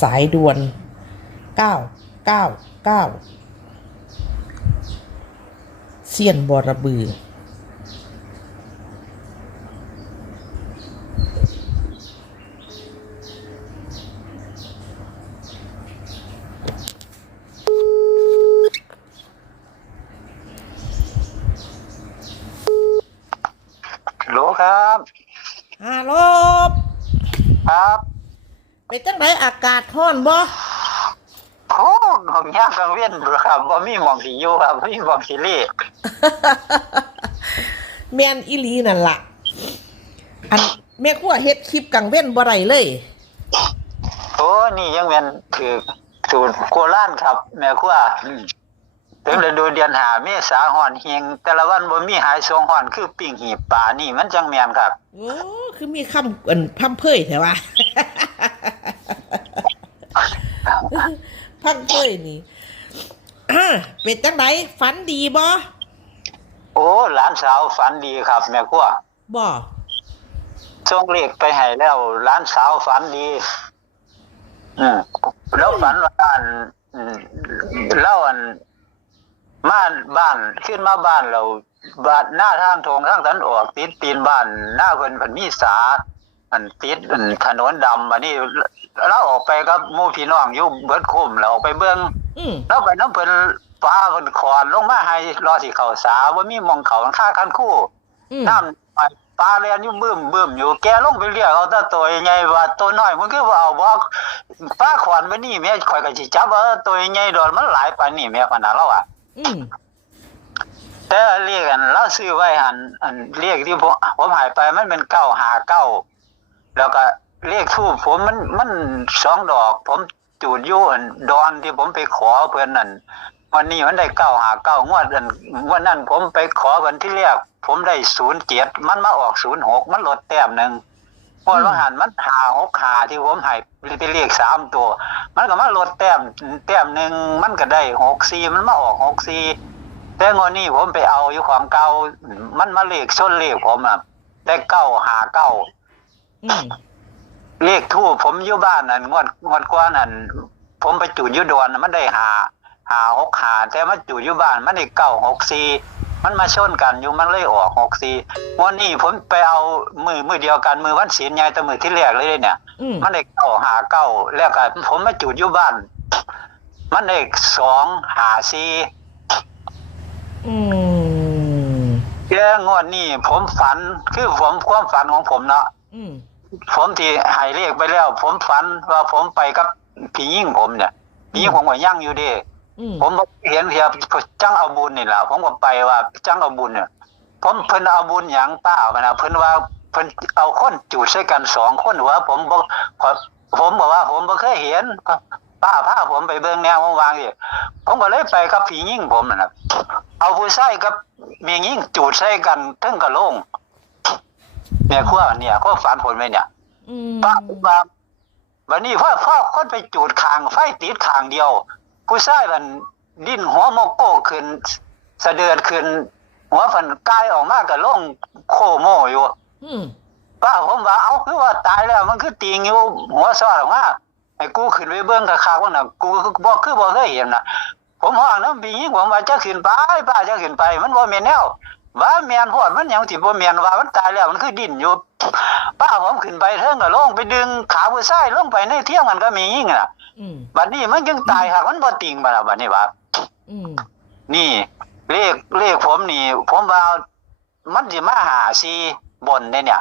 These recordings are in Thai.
สายด่วน999เซียนบอระบือโหลครับฮัลโหลครับเป็นจังไดอากาศร้อนบ่ โอ้ผมยากกังเวียนอยู่ครับบ่มีหม่องสิอยู่ครับบ่มีหม่องสิเล่แม่นอีหลีนั่นล่ะอันแม่ครัวเฮ็ดคลิปกลางเว้นบ่ได้เลย โอ้นี่ยังแม่นคือสูตรโคราชครับแม่ครัวถึงฤดูเดือน5เมษาร้อนเฮงแต่ละวันบ่มีหายสงร้อนคือปิ้งหีบปลานี่มันจังแม่นครับโอ้คือมีคำพร่ำเพยแท้ว่า พังเพยนี่เป็นจังไดฝันดีบ่ โอ้หลานสาวฝันดีครับแม่ครัวบ่ส่งเลขไปให้แล้วหลานสาวฝันดีแล้วฝันว่าเล่ามาบ้านขึ้นมาบ้านเราบ้านหน้าทางทงทางสันออกติดตีนบ้านหน้าเพิ่นมีสาติดถนนดำอันนี้เราออกไปกับหมู่พี่น้องอยู่เบิดคุ้มเราออกไปเบิ่งเราไปน้ำเพิ่นฟ้าเพิ่นขอนลงมาให้รอสิเข้าสาบ่มีหม่องเข้าค่าคันคู่น้ำปลาเรียนอยู่บึ้มอยู่แกลงไปเรียกเอาแต่ตัวใหญ่ว่าตัวน้อยมันคือว่าเอาบ่ฟ้าขอนมานี่แม่ข่อยก็สิจับว่าตัวใหญ่ดอกมันหลายปานนี้แม่ปานนั้นแล้วอ่ะแต่เรียกกันเราซื้อไว้อันเรียกที่ผมหายไปมันเป็น959แล้วก็เลขทูปผมมัน2ดอกผมจูดอยู่ดอนที่ผมไปขอเพิ่นนั่นวันนี้มันได้959งวดนั้นผมไปขอเพิ่นที่แรกผมได้07มันมาออก06มันลดแต้มนึงงวดว่าหันมัน565ที่ผมให้เป็นเลข3ตัวมันก็มาลดแต้มนึงมันก็ได้64มันมาออก64แต่งวดนี้ผมไปเอาอยู่ของเก่ามันมาเลขชนเลขผมน่ะได้959เลขทูปผมอยู่บ้านนั่นงวดกว่านั่นผมไปจุดอยู่ดอนมันได้565แต่มาจุดอยู่บ้านมันได้964มันมาชนกันอยู่มันเลยออก64วันนี้ผมไปเอามือเดียวกันมือวันศีลใหญ่แต่มือที่แรกเลยเนี่ยมันได้959แล้วก็ผมมาจุดอยู่บ้านมันได้254เรื่องงวดนี้ผมฝันคือความฝันของผมเนาะผมที่ให้เลขไปแล้วผมฝันว่าผมไปกับพี่ยิ่งผมเนี่ยพี่ยิ่งผมก็ยั่งอยู่ดิผมเห็นเพียจังเอาบุญนี่แหละผมก็ไปว่าจังเอาบุญเนี่ยผมเพิ่นเอาบุญหยังป้ามันนะเพิ่นว่าเพิ่นเอาคนจูดใส่กัน2คนว่าผมบอกว่าผมบ่เคยเห็นป้าพาผมไปเบิ่งแนววางดิผมก็เลยไปกับพี่ยิ่งผมน่ะเอาผู้ชายกับแม่ยิ่งจูดใส่กันถึงกะโลงแม่ครัวเนี่ยก็ฝันผลไว้เนี่ยป้าว่าวันนี้พ่อคนไปจูดคางไฟติดคางเดียวผู้ชายมันดิ้นหัวโมโก้ขึ้นสะเดือดขึ้นหัวฝันกายออกมากะโลงโคโมอยู่ป้าผมว่าเอาคือว่าตายแล้วมันคือตีงอยู่หัวซ้อนออกมาให้กูขึ้นไปเบิ่งกะคาว่าน่ะกูบ่เคยเห็นน่ะผมฮ้องนำพี่ยิ่งผมว่าจะขึ้นไปป้าจะขึ้นไปมันบ่แม่นแนวว่าแม่นโพดมันหยังสิบ่แม่นว่ามันตายแล้วมันคือดิ้นอยู่ป้าผมขึ้นไปเทิงก็ลงไปดึงขาผู้ชายลงไปในเที่ยงมันก็มียิ่งน่ะบัดนี้มันยังตายค่ะมันบ่ติงบ่ล่ะบัดนี้ว่านี่เลขผมนี่ผมว่ามันสิมาหา4บนเนี่ย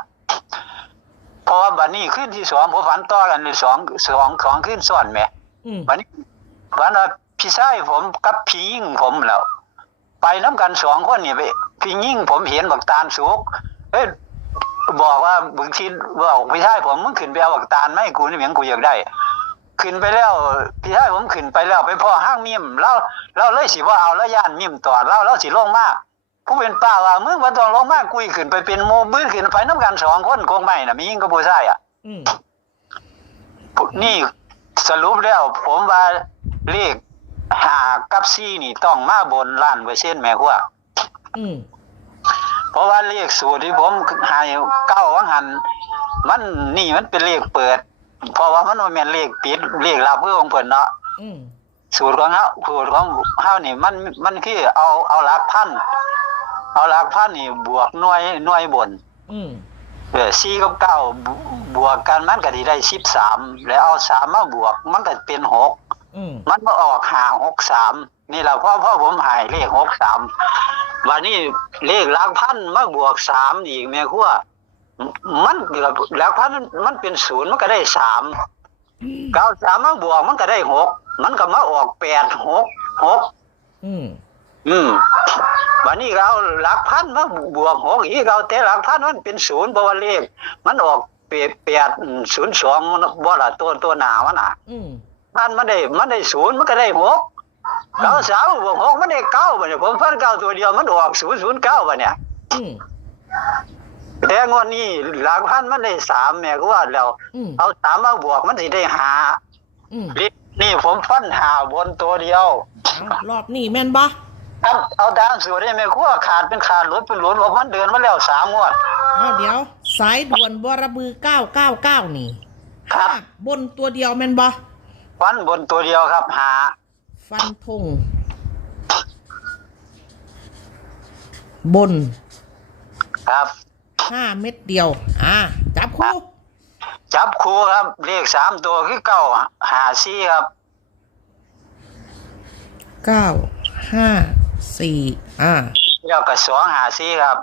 เพราะว่าบัดนี้คืนที่2ผมฝันต่อกัน2คืนซ้อนแหมบัดนี้วันว่าพี่ชายผมกับพี่ยิ่งผมแล้วไปน้ำกัน2คนนี่ไปพี่ยิ่งผมเห็นบักตาลสุกบอกว่าบางทีบอกพี่ชายผมมึงขึ้นไปเอาบักตาลมาให้กูนี่เหมือนกูอยากได้ขึ้นไปแล้วพี่ชายผมขึ้นไปแล้วไปพอห้างมิมเราเลยสิว่าเอาแล้วย่านมิมต่อเราสิลงมาผู้เป็นป้าว่ามึงบ่ต้องลงมากุยขึ้นไปเป็นโมบื้อขึ้นไปน้ำกัน2คนคงไม่น่ะมียิ่งกับผู้ชายอ่ะนี่สรุปแล้วผมว่าเลข5กับ4นี่ต้องมาบนล้าน%แม่ครัวเพราะว่าเลขสูตรที่ผมให้9ว่าหันมันเป็นเลขเปิด เพราะว่ามันบ่แม่นเลขปิดเลขลับคือของเพิ่นเนาะ อืม สูตรของเฮานี่มันคือเอาหลักพันเอาหลักพันนี่บวกหน่วยบน อืม 4กับ9บวกกันมันก็สิได้13แล้วเอา3มาบวกมันก็เป็น6 อืม มันมาออก563นี่ล่ะพ่อผมหายเลข63วันนี้เลขหลักพันมาบวก3อีกแม่ครัวมันหลักพันมันเป็น0มันก็ได้3 93มาบวกมันก็ได้6มันก็มาออก866วันนี้เราหลักพันมาบวก6อีกเอาแต่หลักพันมันเป็น0เพราะว่าเลขมันออก802มันบ่ล่ะตัวหน้ามันน่ะมันได้0มันก็ได้6 93บวก6มันได้9บัดนี้ผมฟัน9ตัวเดียวมันออก009บัดเนี่ยแต่งวดนี้หลักพันมันได้3แม่ก็ว่าแล้วเอา3มาบวกมันสิได้5นี่ผมฟัน5บนตัวเดียวรอบนี้แม่นบ่ครับเอาตามสูตรได้แม่ครัวขาดเป็นขาดหลุดเป็นหลุดว่ามันเดินมาแล้ว3งวดเดี๋ยวสายด่วนบรบือ999นี่ครับบนตัวเดียวแม่นบ่ฟันบนตัวเดียวครับฟันธงบนครับ5 เม็ดเดียวจับคู่ครับเลข3ตัวคือ954ครับ954แล้วก็254ครับ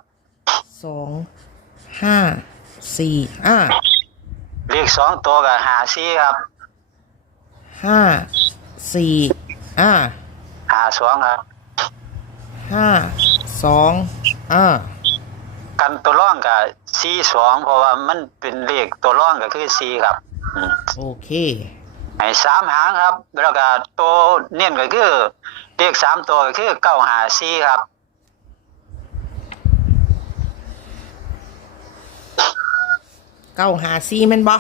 254เลข2ตัวก็54ครับ5452ครับ52กันตัวร่องกับ42เพราะว่ามันเป็นเลขตัวร่องก็คือ4ครับโอเคให้3หางครับแล้วก็ตัวเน้นก็คือเลข3ตัวก็คือ954ครับ954แม่นบ่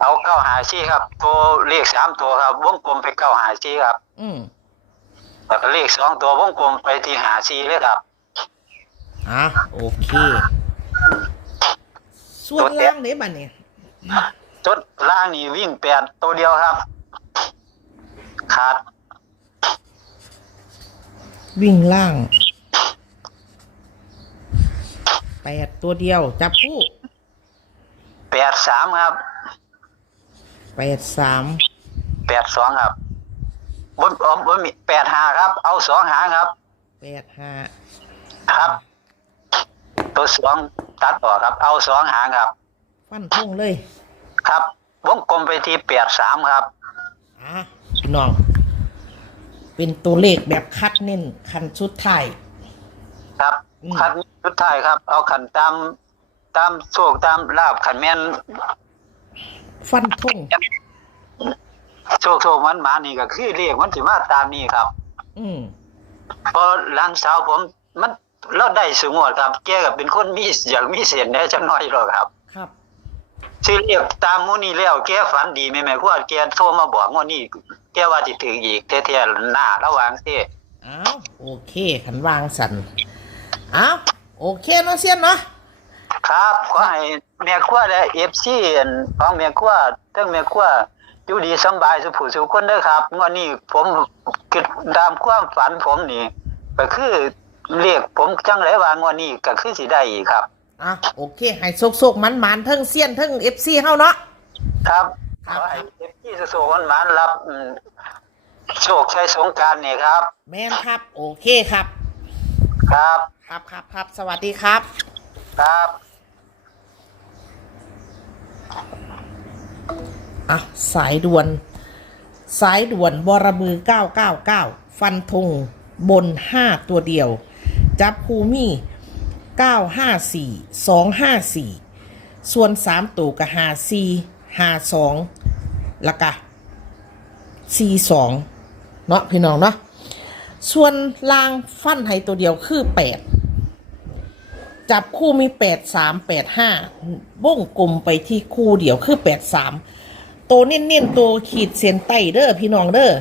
เอา954ครับตัวเลข3ตัวครับวงกลมไป954ครับแล้วก็เลข2ตัววงกลมไปที่54เลยครับโอเคส่วนล่างไหนบัดนี้จุดล่างนี่วิ่ง8ตัวเดียวครับขาดวิ่งล่าง8ตัวเดียวจับคู่83ครับ83 82ครับบนมี85ครับเอา2หางครับ85ครับตัว2ตัดออกครับเอา2หางครับฟันธงเลยครับวงกลมไปที่83ครับพี่น้องเป็นตัวเลขแบบคัดเน้นคันชุดไทยครับคันชุดไทยครับเอาขันตามโชคตามลาบขันแม่นฟันธงโชคมันมานี่ก็คือเลขมันสิมาตามนี้ครับพอหลานสาวผมมันเราได้สูงหมดครับแกก็เป็นคนอยากมีเสียงแน่จังน้อยหรอกครับชื่อเรียกตามมูนี่แล้วแกฝันดีแม่ๆว่าแกโทรมาบอกว่านี่แกว่าสิถึงอีกแท้ๆหน้าระวังซิโอเคขันวางสันโอเคเนาะเซียนเนาะครับขอให้แม่ครัวและ FC ของแม่ครัวทั้งแม่ครัวอยู่ดีสบายสุขผู้สุขคนเด้อครับงวดนี้ผมคิดตามความฝันผมนี่ก็คือเรียกผมจังได๋ว่างวดนี้ก็คือสิได้อีกครับโอเคให้โชคๆมันๆทั้งเซียนทั้ง FC เฮาเนาะครับขอให้ FC โชคๆมันๆรับโชคชัยสงกรานต์นี่ครับแม่นครับโอเคครับครับสวัสดีครับสายด่วนบรบือ999ฟันธงบน5ตัวเดียวจับคูมี่954 254ส่วน3ตัวก็54 52แล้วก็42เนาะพี่น้องเนาะส่วนล่างฟันให้ตัวเดียวคือ8จับคู่มี83 85วงกลมไปที่คู่เดียวคือ83ตัวเน้นๆตัวขีดเส้นใต้เด้อพี่น้องเด้อ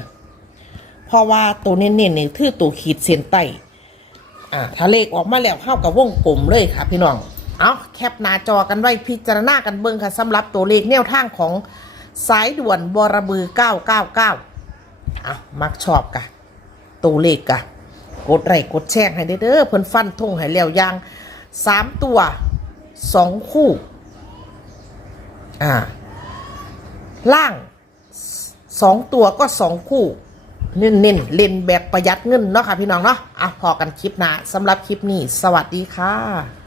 เพราะว่าตัวเน้นๆนี่คือตัวขีดเส้นใต้ถ้าเลขออกมาแล้วเข้ากับวงกลมเลยค่ะพี่น้องแคปหน้าจอกันไว้พิจารณากันเบิ่งค่ะสำหรับตัวเลขแนวทางของ สายด่วนบรบือ999อ่ะมักชอบกะตัวเลขกะกดไลค์กดแชร์ให้เด้อเพิ่นฟันธงให้แล้วอย่าง3ตัว2คู่ล่าง2ตัวก็2คู่เน้นเล่นแบบประหยัดเงินเนาะค่ะพี่น้องเนาะพอกันคลิปหน้าสำหรับคลิปนี้สวัสดีค่ะ